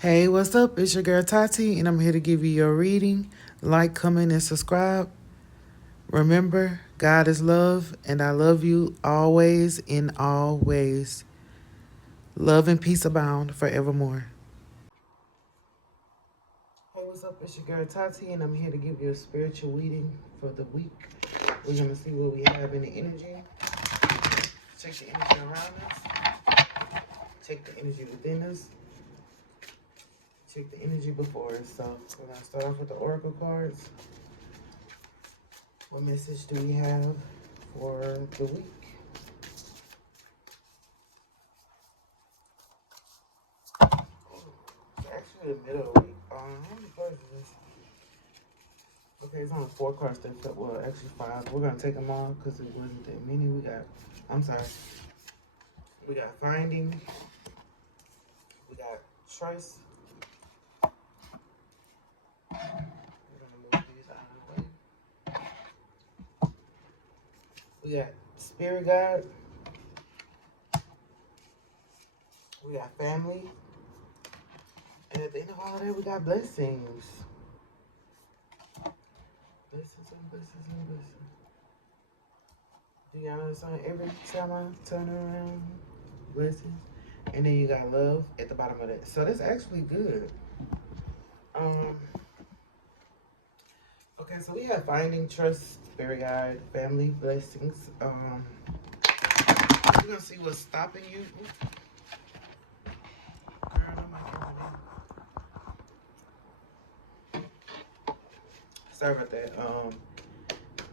Hey, what's up? It's your girl Tati, and I'm here to give you your reading. Like, comment, and subscribe. Remember, God is love, and I love you always in all ways. Love and peace abound forevermore. Hey, what's up? It's your girl Tati, and I'm here to give you a spiritual reading for the week. We're going to see what we have in the energy. Check the energy around us. Check the energy within us. Check the energy before us. So, we're going to start off with the oracle cards. What message do we have for the week? It's actually the middle of the week. How many cards is this? Okay, it's only 4 cards that fit. Well, actually 5. We're gonna take them all because it wasn't that many. I'm sorry. We got finding. We got trust. We're gonna move these out of the way. We got spirit guide. We got family. And at the end of all of that, we got blessings. Blessings and blessings and blessings. Do y'all know the song? Every time I turn around, blessings. And then you got love at the bottom of that. So that's actually good. Okay, so we have finding, trust, spirit guide, family, blessings. We're gonna see what's stopping you. Girl, no mic over there. Sorry about that.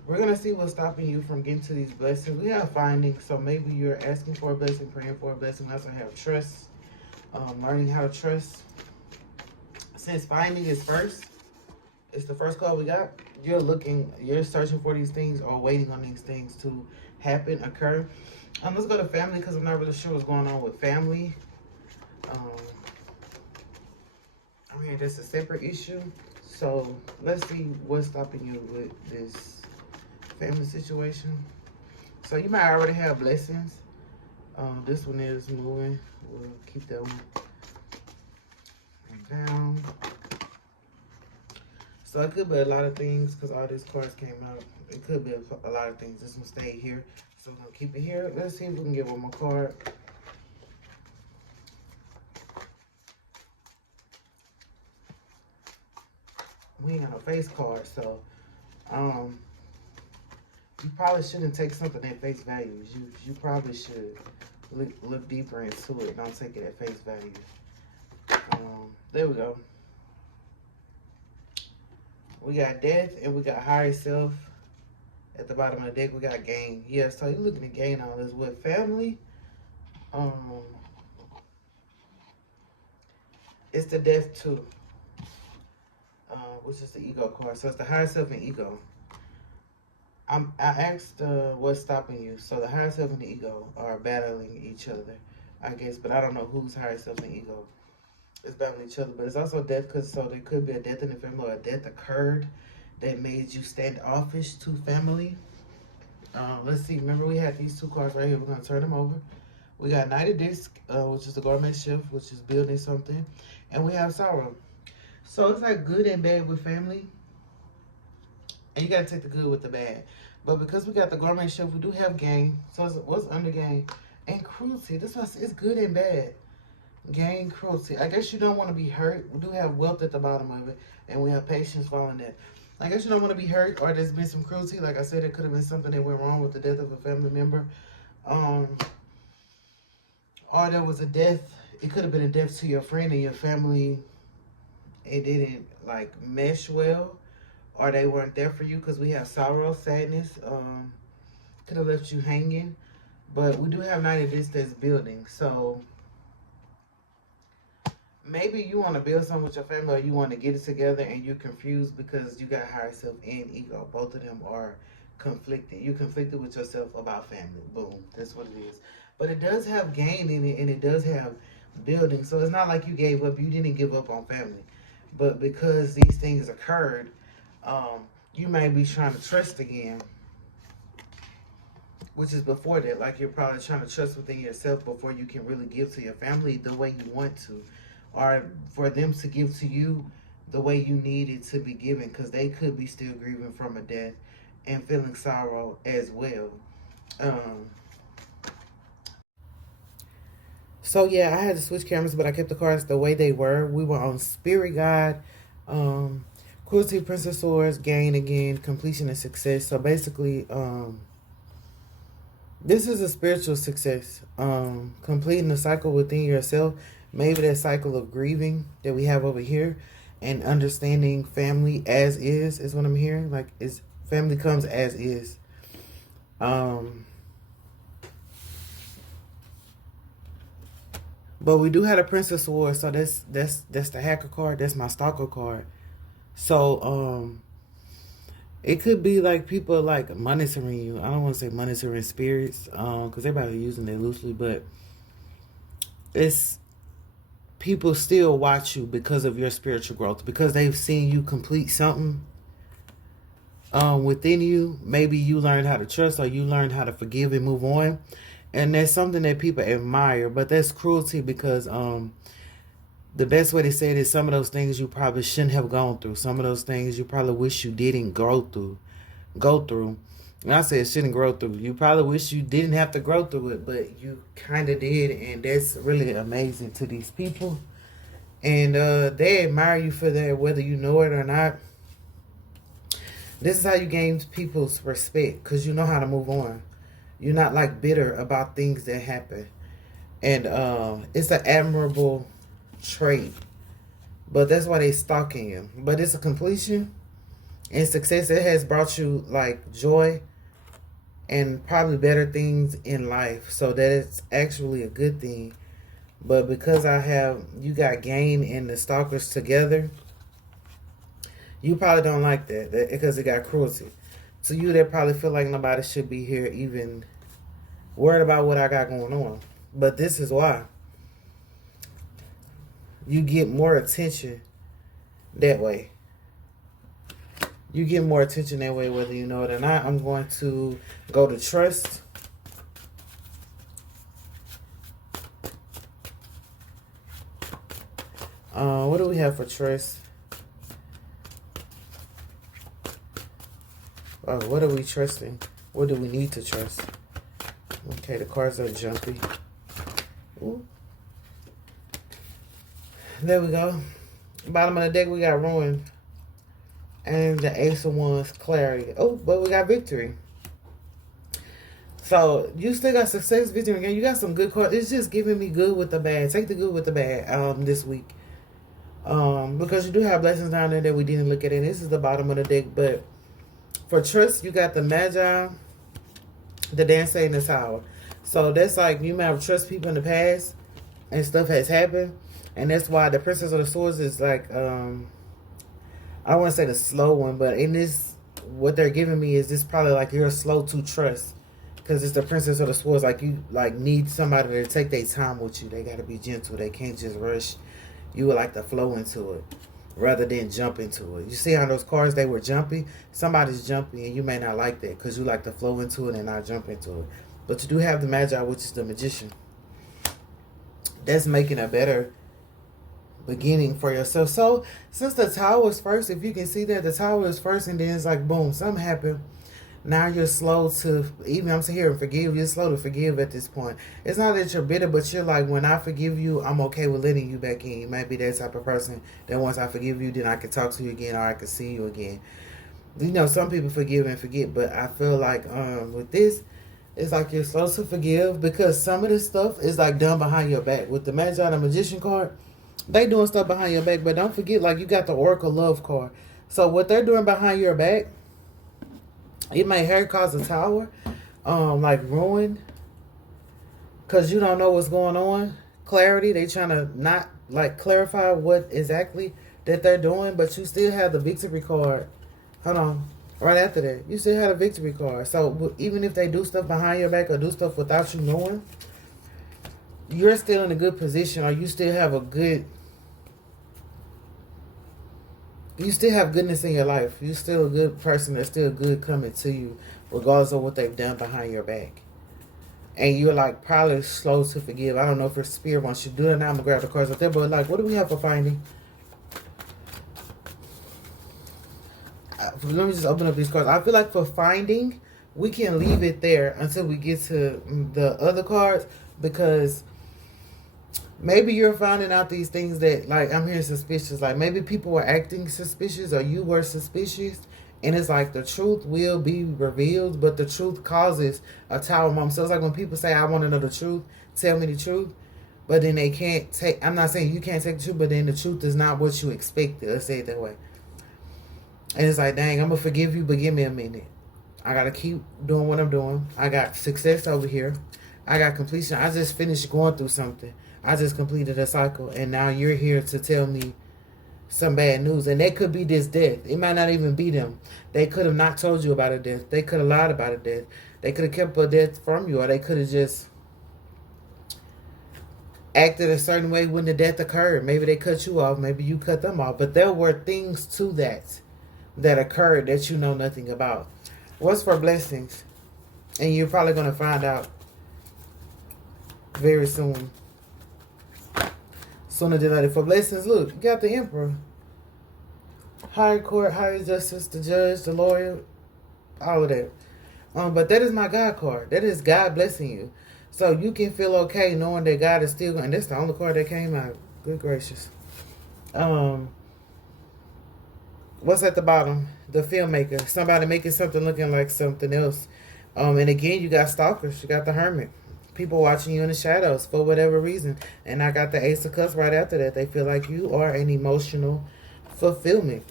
We're gonna see what's stopping you from getting to these blessings. We have finding, so maybe you're asking for a blessing, praying for a blessing. We also have trust, learning how to trust. Since finding is first, it's the first card we got. You're searching for these things or waiting on these things to happen, occur. Let's go to family because I'm not really sure what's going on with family. I mean, that's a separate issue. So let's see what's stopping you with this family situation. So you might already have blessings. This one is moving. We'll keep that one down. So it could be a lot of things because all these cards came out. It could be a lot of things. This one stayed here. So we're going to keep it here. Let's see if we can get one more card. We ain't got no face card, so you probably shouldn't take something at face value. You probably should look deeper into it. Don't take it at face value. There we go. We got death and we got higher self. At the bottom of the deck, we got gain. Yeah, so you're looking to gain all this with family. It's the death too, which is the ego card. So it's the higher self and ego. I asked what's stopping you. So the higher self and the ego are battling each other, I guess. But I don't know who's higher self and ego is battling each other. But it's also death because so there could be a death in the family or a death occurred that made you standoffish to family. Let's see. Remember, we had these 2 cards right here. We're going to turn them over. We got Knight of Disc, which is the Garment Shift, which is building something. And we have Sorrow. So it's like good and bad with family. And you got to take the good with the bad. But because we got the Garment Shift, we do have gain. So what's under gain? And cruelty. This one is good and bad. Gain, cruelty. I guess you don't want to be hurt. We do have wealth at the bottom of it. And we have patience following that. I guess you don't want to be hurt or there's been some cruelty. Like I said, it could have been something that went wrong with the death of a family member. Or there was a death. It could have been a death to your friend and your family. It didn't like mesh well. Or they weren't there for you because we have sorrow, sadness. Could have left you hanging. But we do have Knight of Disc that's building. So maybe you want to build something with your family or you want to get it together and you're confused because you got higher self and ego. Both of them are conflicted. You're conflicted with yourself about family. Boom. That's what it is. But it does have gain in it and it does have building. So it's not like you gave up. You didn't give up on family. But because these things occurred, you may be trying to trust again. Which is before that. Like you're probably trying to trust within yourself before you can really give to your family the way you want to. or for them to give to you the way you need it to be given, because they could be still grieving from a death and feeling sorrow as well. Um, so yeah, I had to switch cameras, but I kept the cards the way they were. We were on Spirit Guide, um, Cruelty, Princess Swords, Gain Again, Completion and Success. So basically, this is a spiritual success. Completing the cycle within yourself. Maybe that cycle of grieving that we have over here, and understanding family as is what I'm hearing. Like, is family comes as is. Um, but we do have a Princess Sword, so that's the hacker card. That's my stalker card. So it could be like people like monitoring you. I don't want to say monitoring spirits, because everybody using it loosely, but it's people still watch you because of your spiritual growth, because they've seen you complete something within you. Maybe you learned how to trust, or you learned how to forgive and move on, and that's something that people admire. But that's cruelty, because the best way to say it is some of those things you probably shouldn't have gone through. Some of those things you probably wish you didn't go through. And I said shouldn't grow through. You probably wish you didn't have to grow through it, but you kind of did, and that's really amazing to these people. And they admire you for that, whether you know it or not. This is how you gain people's respect, because you know how to move on. You're not like bitter about things that happen. And it's an admirable trait. But that's why they stalking you. But it's a completion and success. It has brought you like joy and probably better things in life. So that it's actually a good thing. But because you got Gain and the stalkers together, you probably don't like that because it got cruelty. So you that probably feel like nobody should be here even worried about what I got going on. But this is why. You get more attention that way. You get more attention that way, whether you know it or not. I'm going to go to trust. What do we have for trust? What are we trusting? What do we need to trust? Okay, the cards are jumpy. Ooh. There we go. Bottom of the deck, we got Ruin. And the Ace of Wands, Clarity. Oh, but we got Victory. So, you still got success, victory again. You got some good cards. It's just giving me good with the bad. Take the good with the bad this week. Because you do have blessings down there that we didn't look at. And this is the bottom of the deck. But for trust, you got the Magi, the Dancer, and the Tower. So, that's like you might have trust people in the past and stuff has happened. And that's why the Princess of the Swords is like, I don't want to say the slow one, but in this, what they're giving me is this probably like you're slow to trust. Because it's the Princess of the Swords. Like you like need somebody to take their time with you. They got to be gentle. They can't just rush. You would like to flow into it rather than jump into it. You see how those cards, they were jumpy? Somebody's jumpy and you may not like that because you like to flow into it and not jump into it. But you do have the Magi, which is the Magician. That's making a better beginning for yourself. So since the Tower is first, if you can see that the Tower is first and then it's like boom, something happened. Now you're slow to, even I'm sitting here and forgive, you're slow to forgive at this point. It's not that you're bitter, but you're like, when I forgive you, I'm okay with letting you back in. You might be that type of person that once I forgive you, then I can talk to you again or I can see you again. You know, some people forgive and forget, but I feel like with this, it's like you're slow to forgive because some of this stuff is like done behind your back. With the Magi, the Magician card, they doing stuff behind your back, but don't forget, like you got the Oracle Love card. So what they're doing behind your back, it may hurt cause a Tower, like ruin, because you don't know what's going on. Clarity, they trying to not like clarify what exactly that they're doing, but you still have the Victory card. Hold on, right after that, you still have a Victory card. So even if they do stuff behind your back or do stuff without you knowing, you're still in a good position, or you still have you still have goodness in your life. You're still a good person. There's still good coming to you, regardless of what they've done behind your back. And you're like probably slow to forgive. I don't know if your spirit wants you to do it now. I'm gonna grab the cards up there, but like, what do we have for finding? Let me just open up these cards. I feel like for finding, we can leave it there until we get to the other cards, because maybe you're finding out these things that, like, I'm hearing suspicious. Like, maybe people were acting suspicious or you were suspicious. And it's like the truth will be revealed, but the truth causes a tower moment. So it's like when people say, I want to know the truth, tell me the truth. But then they can't take, I'm not saying you can't take the truth, but then the truth is not what you expected. Let's say it that way. And it's like, dang, I'm going to forgive you, but give me a minute. I got to keep doing what I'm doing. I got success over here. I got completion. I just finished going through something. I just completed a cycle. And now you're here to tell me some bad news. And that could be this death. It might not even be them. They could have not told you about a death. They could have lied about a death. They could have kept a death from you. Or they could have just acted a certain way when the death occurred. Maybe they cut you off. Maybe you cut them off. But there were things to that occurred that you know nothing about. What's for blessings? And you're probably going to find out very soon. Sooner than later. For blessings, look, you got the Emperor. Higher court, higher justice, the judge, the lawyer, all of that. But that is my God card. That is God blessing you. So you can feel okay knowing that God is still going. And that's the only card that came out. Good gracious. What's at the bottom? The filmmaker. Somebody making something looking like something else. And again, you got stalkers. You got the hermit. People watching you in the shadows for whatever reason. And I got the Ace of Cups right after that. They feel like you are an emotional fulfillment.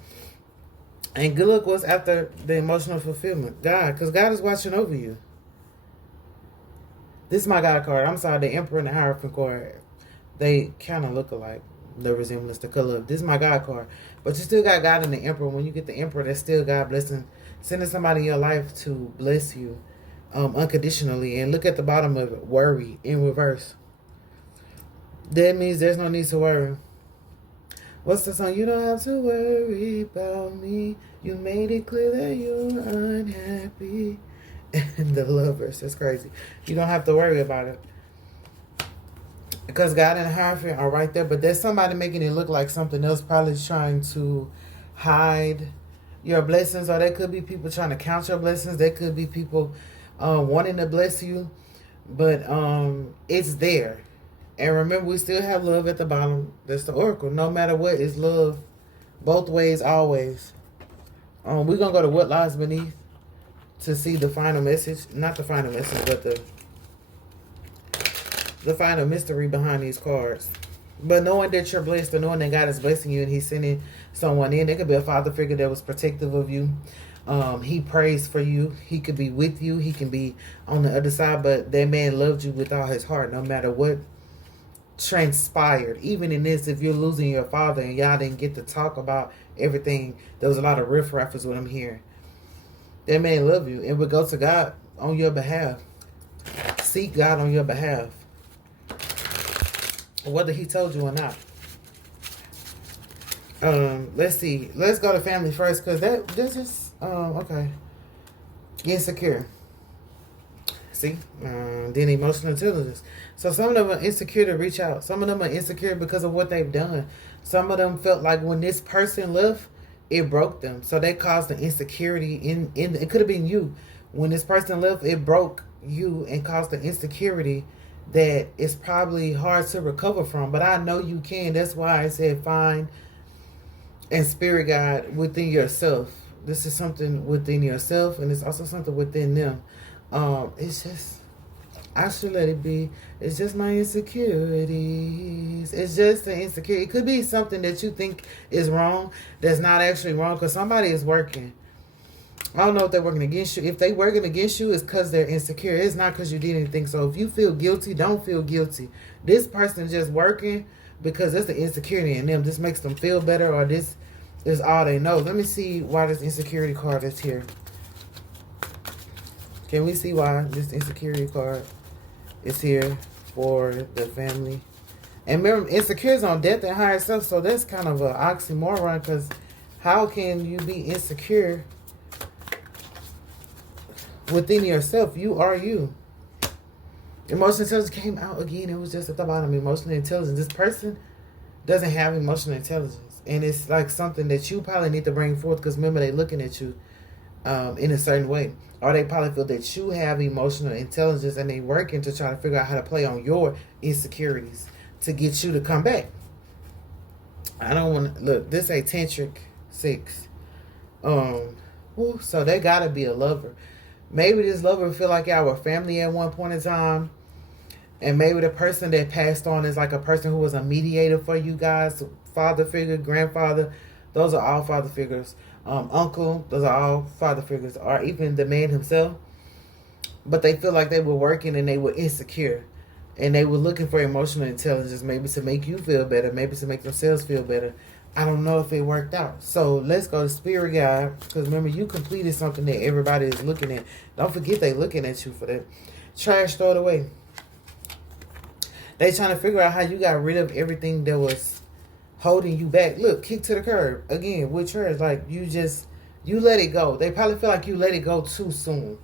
And good luck what's after the emotional fulfillment. God. Because God is watching over you. This is my God card. I'm sorry. The Emperor and the Hierophant card. They kind of look alike. The resemblance, the color. This is my God card. But you still got God and the Emperor. When you get the Emperor, that's still God blessing. Sending somebody in your life to bless you. Unconditionally. And look at the bottom of it. Worry in reverse. That means there's no need to worry. What's the song? You don't have to worry about me. You made it clear that you're unhappy. And the lovers. That's crazy. You don't have to worry about it. Because God and Hierophant are right there. But there's somebody making it look like something else. Probably trying to hide your blessings. Or there could be people trying to count your blessings. There could be people wanting to bless you, but it's there. And remember, we still have love at the bottom. That's the oracle. No matter what, it's love both ways, always. We're gonna go to what lies beneath to see the final message. Not the final message, but the final mystery behind these cards. But knowing that you're blessed, or knowing that God is blessing you and He's sending someone in, it could be a father figure that was protective of you. He prays for you. He could be with you. He can be on the other side, but that man loved you with all his heart, no matter what transpired. Even in this, if you're losing your father and y'all didn't get to talk about everything, there was a lot of riff-raffers with him here. That man loved you and would go to God on your behalf. Seek God on your behalf. Whether he told you or not. Let's see. Let's go to family first, because this is okay. Insecure. See? Then emotional intelligence. So some of them are insecure to reach out. Some of them are insecure because of what they've done. Some of them felt like when this person left, it broke them. So they caused the insecurity in it could have been you. When this person left, it broke you and caused the insecurity that it's probably hard to recover from. But I know you can. That's why I said find and spirit guide within yourself. This is something within yourself, and it's also something within them. It's just, I should let it be. It's just my insecurities. It's just the insecurity. It could be something that you think is wrong that's not actually wrong, because somebody is working. I don't know if they're working against you. If they're working against you, it's because they're insecure. It's not because you did anything. So if you feel guilty, don't feel guilty. This person just working because it's the insecurity in them. This makes them feel better, or this is all they know. Let me see why this insecurity card is here. Can we see why this insecurity card is here for the family? And remember, insecure is on death and higher self, so that's kind of an oxymoron, because how can you be insecure within yourself? You are you. Emotional intelligence came out again. It was just at the bottom. Emotional intelligence. This person doesn't have emotional intelligence, and it's like something that you probably need to bring forth, because remember, they looking at you in a certain way, or they probably feel that you have emotional intelligence, and they working to try to figure out how to play on your insecurities to get you to come back. I don't want to look. This a tantric 6. So they gotta be a lover. Maybe this lover feel like y'all were family at one point in time. And maybe the person that passed on is like a person who was a mediator for you guys. Father figure, grandfather. Those are all father figures. Uncle, those are all father figures. Or even the man himself. But they feel like they were working and they were insecure. And they were looking for emotional intelligence, maybe to make you feel better, maybe to make themselves feel better. I don't know if it worked out. So let's go to Spirit Guide. Because remember, you completed something that everybody is looking at. Don't forget they looking at you for that. Trash, throw it away. They trying to figure out how you got rid of everything that was holding you back. Look, kick to the curb. Again, with trash, like you let it go. They probably feel like you let it go too soon.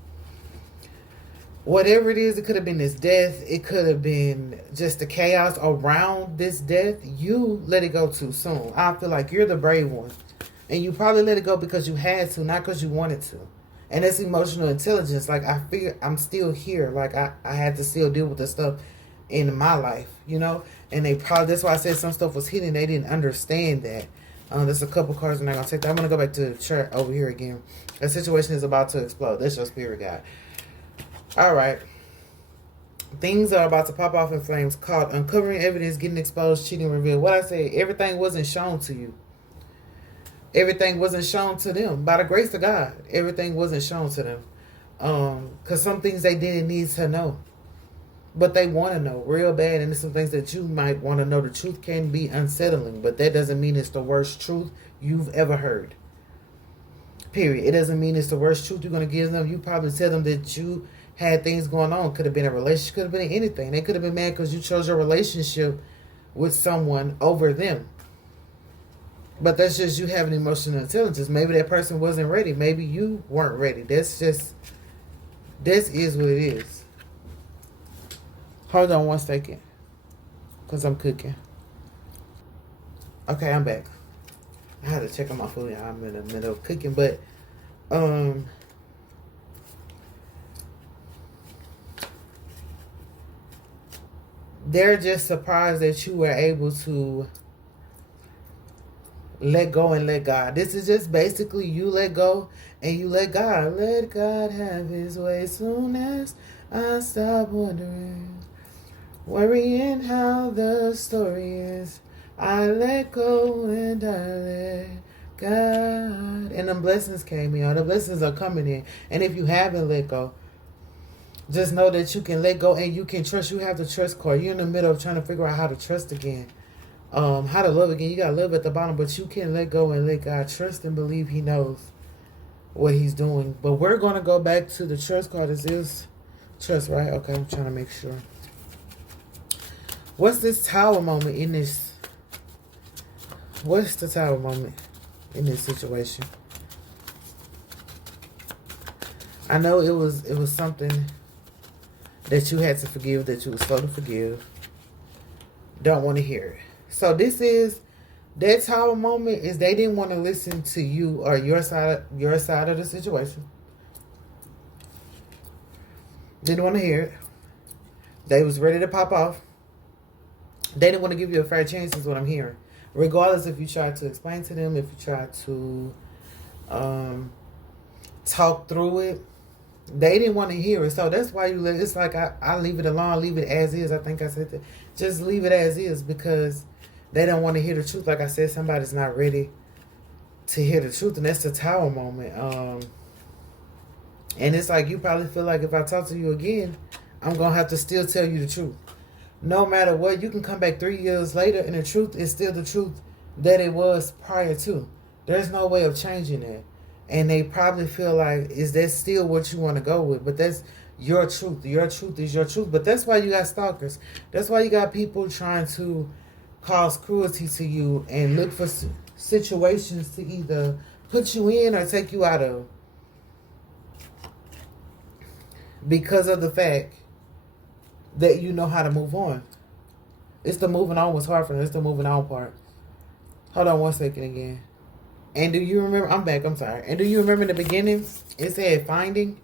Whatever it is, it could have been this death. It could have been just the chaos around this death. You let it go too soon. I feel like you're the brave one. And you probably let it go because you had to, not because you wanted to. And that's emotional intelligence. Like, I figure I'm still here. Like, I had to still deal with the stuff in my life, you know? And they probably, that's why I said some stuff was hidden. They didn't understand that. There's a couple cards I'm not going to take that. I'm going to go back to the chart over here again. The situation is about to explode. That's your spirit guide. All right. Things are about to pop off in flames. Caught, uncovering evidence, getting exposed, cheating revealed. What I said, everything wasn't shown to you. Everything wasn't shown to them. By the grace of God, everything wasn't shown to them. Because some things they didn't need to know. But they want to know real bad. And there's some things that you might want to know. The truth can be unsettling. But that doesn't mean it's the worst truth you've ever heard. Period. It doesn't mean it's the worst truth you're going to give them. You probably tell them that you had things going on. Could have been a relationship. Could have been anything. They could have been mad because you chose your relationship with someone over them. But that's just you having emotional intelligence. Maybe that person wasn't ready. Maybe you weren't ready. This is what it is. Hold on one second. Because I'm cooking. Okay, I'm back. I had to check on my food. I'm in the middle of cooking. But, they're just surprised that you were able to let go and let God. This is just basically you let go and you let God. Let God have his way soon as I stop wondering. Worrying how the story is. I let go and I let God. And the blessings came in. The blessings are coming in. And if you haven't let go, just know that you can let go and you can trust. You have the trust card. You're in the middle of trying to figure out how to trust again. How to love again. You got to love at the bottom, but you can let go and let God. Trust and believe he knows what he's doing. But we're going to go back to the trust card. Is this trust, right? Okay, I'm trying to make sure. What's this tower moment in this? What's the tower moment in this situation? I know it was something that you had to forgive, that you were slow to forgive. Don't want to hear it. So this is that tower moment is they didn't want to listen to you or your side of the situation. Didn't want to hear it. They was ready to pop off. They didn't want to give you a fair chance is what I'm hearing. Regardless if you tried to explain to them, if you tried to talk through it, they didn't want to hear it. So that's why you it's like I leave it alone, leave it as is. I think I said that. Just leave it as is because they don't want to hear the truth. Like I said, somebody's not ready to hear the truth. And that's the tower moment. And it's like you probably feel like if I talk to you again, I'm going to have to still tell you the truth. No matter what, you can come back 3 years later and the truth is still the truth that it was prior to. There's no way of changing that. And they probably feel like, is that still what you want to go with? But that's your truth. Your truth is your truth. But that's why you got stalkers. That's why you got people trying to cause cruelty to you and look for situations to either put you in or take you out of. Because of the fact that you know how to move on. It's the moving on was hard for them. It's the moving on part. Hold on 1 second again. And do you remember? I'm back. I'm sorry. And do you remember in the beginning? It said finding.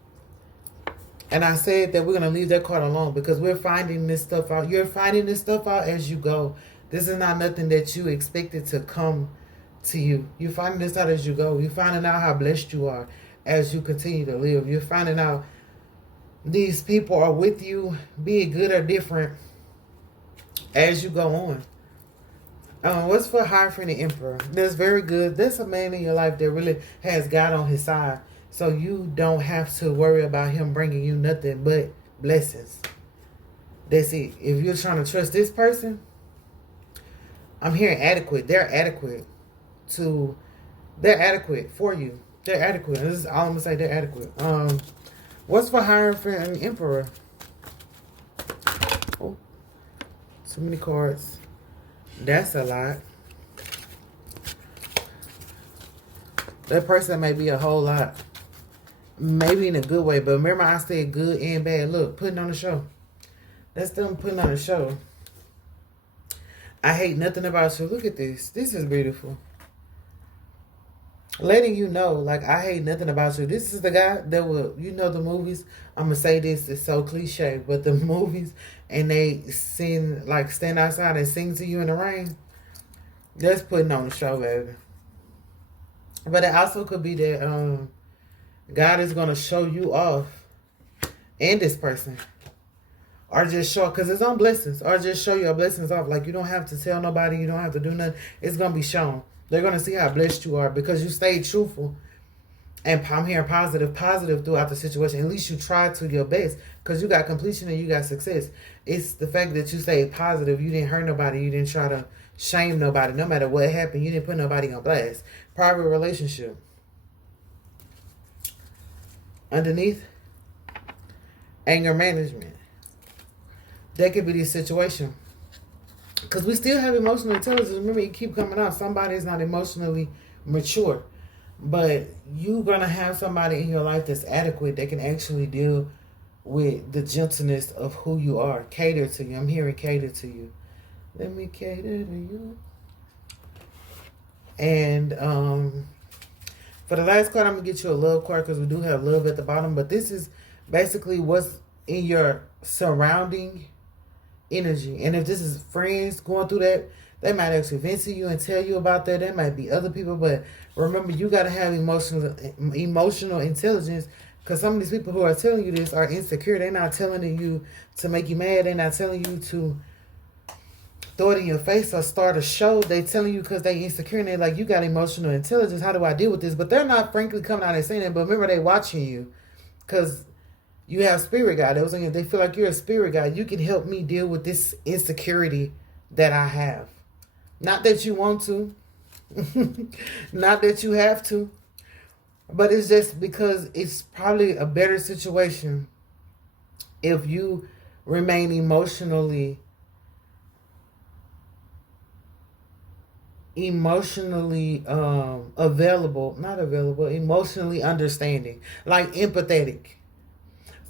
And I said that we're going to leave that card alone because we're finding this stuff out. You're finding this stuff out as you go. This is not nothing that you expected to come to you. You're finding this out as you go. You're finding out how blessed you are as you continue to live. You're finding out these people are with you, be it good or different, as you go on. What's for Hierophant and Emperor? That's very good. There's a man in your life that really has God on his side. So you don't have to worry about him bringing you nothing but blessings. That's it. If you're trying to trust this person, I'm hearing adequate. They're adequate for you. They're adequate. This is all I'm going to say. They're adequate. What's for Hierophant and Emperor? Oh, too many cards. That's a lot. That person may be a whole lot. Maybe in a good way. But remember I said good and bad. Look, putting on a show. That's them putting on a show. I hate nothing about you. Look at this. This is beautiful. Letting you know, like, I hate nothing about you. This is the guy that will, you know, the movies. I'm going to say this. It's so cliche. But the movies, and they sing, like, stand outside and sing to you in the rain. That's putting on a show, baby. But it also could be that God is going to show you off, and this person, or just show, because it's on blessings, or just show your blessings off. Like, you don't have to tell nobody, you don't have to do nothing. It's going to be shown. They're going to see how blessed you are because you stayed truthful. And I'm hearing positive throughout the situation. At least you tried to your best because you got completion and you got success. It's the fact that you stayed positive. You didn't hurt nobody. You didn't try to shame nobody. No matter what happened, you didn't put nobody on blast. Private relationship. Underneath, anger management. That could be the situation. Because we still have emotional intelligence. Remember, you keep coming out. Somebody is not emotionally mature. But you're going to have somebody in your life that's adequate that can actually deal with the gentleness of who you are. Cater to you. I'm hearing cater to you. Let me cater to you. And for the last card, I'm going to get you a love card because we do have love at the bottom. But this is basically what's in your surrounding energy. And if this is friends going through that, they might actually vent to you and tell you about that. There might be other people, but remember, you got to have emotional intelligence, because some of these people who are telling you this are insecure. They're not telling you to make you mad. They're not telling you to throw it in your face or start a show. They telling you because they insecure and they're like, you got emotional intelligence. How do I deal with this? But they're not frankly coming out and saying it. But remember, they watching you because you have spirit guide. They feel like you're a spirit guide. You can help me deal with this insecurity that I have. Not that you want to. Not that you have to. But it's just because it's probably a better situation if you remain emotionally emotionally understanding, like empathetic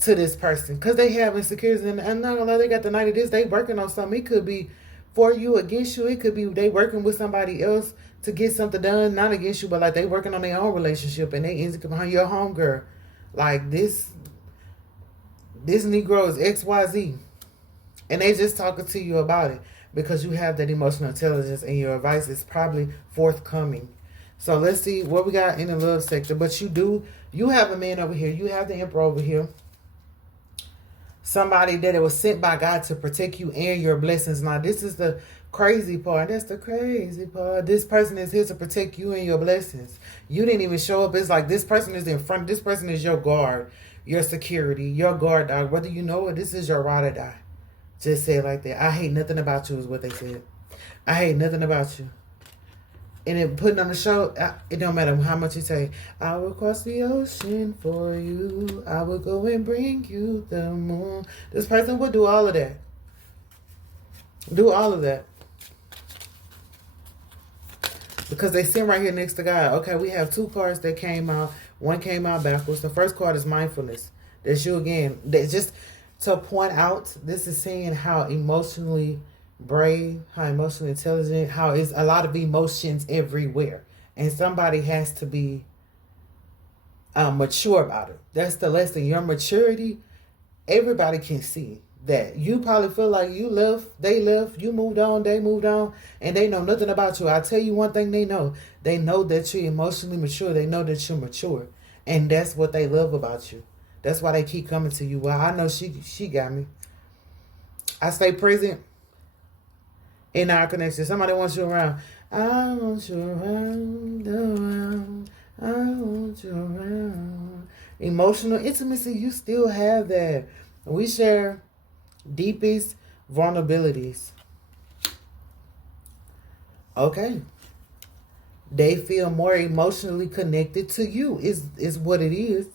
to this person, because they have insecurities. And I'm not gonna lie, they got the night of this, they working on something. It could be for you, against you. It could be they working with somebody else to get something done, not against you, but like they working on their own relationship and they insecure behind your homegirl. Like this Negro is XYZ, and they just talking to you about it because you have that emotional intelligence and your advice is probably forthcoming. So let's see what we got in the love sector. But you have a man over here. You have the Emperor over here. Somebody that it was sent by God to protect you and your blessings. Now, this is the crazy part. That's the crazy part. This person is here to protect you and your blessings. You didn't even show up. It's like this person is in front. This person is your guard, your security, your guard dog. Whether you know it, this is your ride or die. Just say it like that. I hate nothing about you is what they said. I hate nothing about you. And then putting on the show, it don't matter how much you say. I will cross the ocean for you. I will go and bring you the moon. This person will do all of that. Do all of that. Because they sit right here next to God. Okay, we have two cards that came out. One came out backwards. The first card is mindfulness. That's you again. That's just to point out. This is saying how emotionally brave, how emotionally intelligent, how it's a lot of emotions everywhere. And somebody has to be mature about it. That's the lesson. Your maturity, everybody can see that. You probably feel like you left, they left, you moved on, they moved on, and they know nothing about you. I tell you one thing they know. They know that you're emotionally mature. They know that you're mature. And that's what they love about you. That's why they keep coming to you. Well, I know she got me. I stay present in our connection. Somebody wants you around. I want you around. I want you around. Emotional intimacy, you still have that. We share deepest vulnerabilities. Okay. They feel more emotionally connected to you is what it is.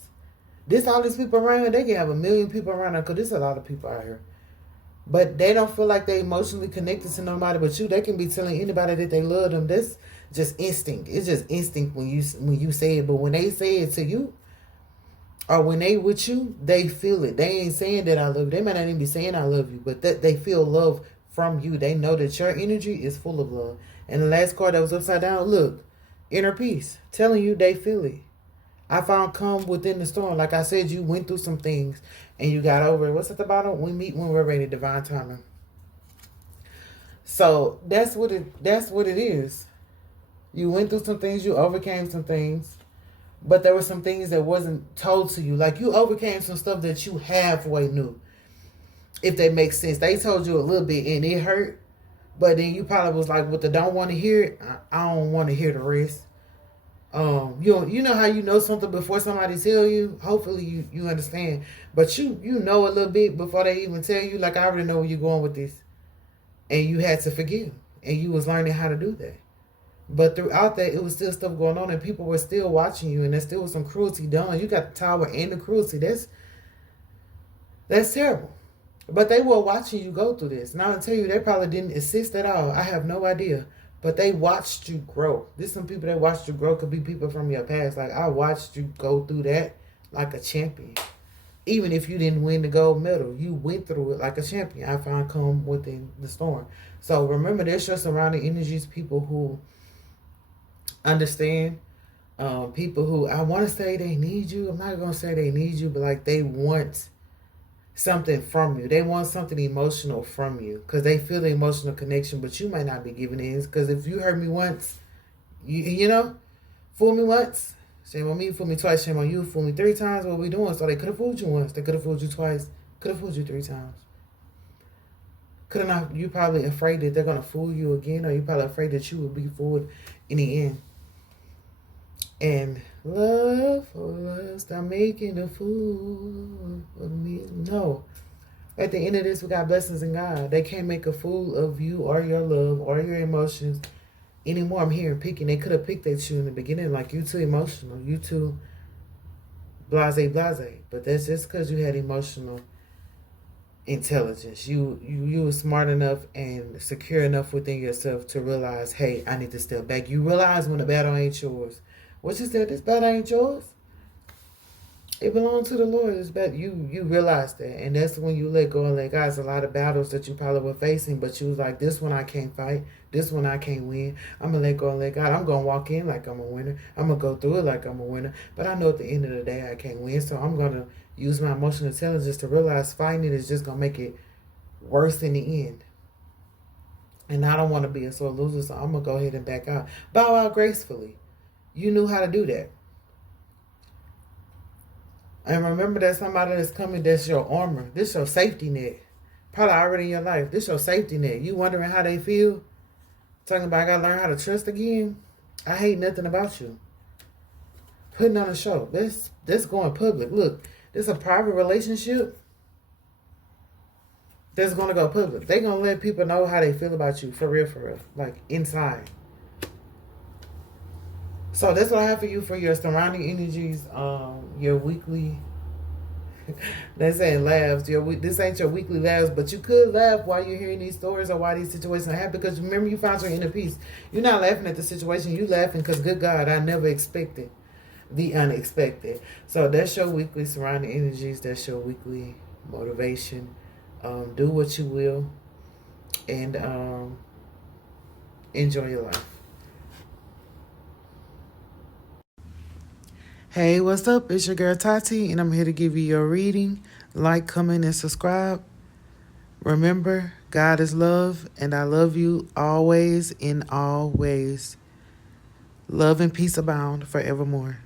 This all these people around here, they can have a million people around here because there's a lot of people out here. But they don't feel like they're emotionally connected to nobody but you. They can be telling anybody that they love them. That's just instinct. It's just instinct when you say it. But when they say it to you, or when they with you, they feel it. They ain't saying that I love you. They might not even be saying I love you, but that they feel love from you. They know that your energy is full of love. And the last card that was upside down, look, inner peace. Telling you they feel it. I found calm within the storm. Like I said, you went through some things and you got over it. What's at the bottom? We meet when we're ready, divine timing. So that's what it is. You went through some things, you overcame some things, but there were some things that wasn't told to you. Like you overcame some stuff that you halfway knew. If that makes sense. They told you a little bit and it hurt, but then you probably was like, "What, the don't want to hear it? I don't want to hear the rest." You know how you know something before somebody tell you. Hopefully you understand, but you know a little bit before they even tell you. Like, I already know where you're going with this, and you had to forgive, and you was learning how to do that. But throughout that, it was still stuff going on, and people were still watching you, and there still was some cruelty done. You got the tower and the cruelty. That's terrible. But they were watching you go through this. And I'll tell you, they probably didn't assist at all. I have no idea. But they watched you grow. There's some people that watched you grow. Could be people from your past. Like, I watched you go through that like a champion. Even if you didn't win the gold medal, you went through it like a champion. I found calm within the storm. So remember, there's your surrounding energies, people who understand, people who, I want to say they need you. I'm not going to say they need you, but like they want something from you. They want something emotional from you because they feel the emotional connection, but you might not be giving in. Because if you hurt me once, you know, fool me once, shame on me. Fool me twice, shame on you. Fool me 3 times, what we doing? So they could have fooled you once. They could have fooled you twice. Could have fooled you 3 times. Could have not. You probably afraid that they're gonna fool you again, or you probably afraid that you will be fooled in the end. And love, stop making a fool of me. No. At the end of this, we got blessings in God. They can't make a fool of you or your love or your emotions anymore. I'm hearing picking. They could have picked at you in the beginning, like, you too emotional, you too blase. But that's just because you had emotional intelligence. You were smart enough and secure enough within yourself to realize, hey, I need to step back. You realize when the battle ain't yours. What you said, this battle ain't yours. It belongs to the Lord. It's better. You realize that. And that's when you let go and let God. It's a lot of battles that you probably were facing, but you was like, this one I can't fight. This one I can't win. I'm going to let go and let God. I'm going to walk in like I'm a winner. I'm going to go through it like I'm a winner. But I know at the end of the day I can't win. So I'm going to use my emotional intelligence to realize fighting it is just going to make it worse in the end. And I don't want to be a sore loser, so I'm going to go ahead and back out. Bow out gracefully. You knew how to do that. And remember that somebody that's coming, that's your armor. This your safety net. Probably already in your life. This your safety net. You wondering how they feel? Talking about I got to learn how to trust again. I hate nothing about you. Putting on a show. This going public. Look, this a private relationship that's going to go public. They going to let people know how they feel about you. For real. Like, inside. So that's what I have for you for your surrounding energies, your weekly, they saying laughs. This ain't your weekly laughs, but you could laugh while you're hearing these stories or while these situations happen, because remember, you found your inner peace. You're not laughing at the situation. You laughing because, good God, I never expected the unexpected. So that's your weekly surrounding energies. That's your weekly motivation. Do what you will, and enjoy your life. Hey, what's up? It's your girl Tati, and I'm here to give you your reading. Like, comment, and subscribe. Remember, God is love, and I love you always in all ways. Love and peace abound forevermore.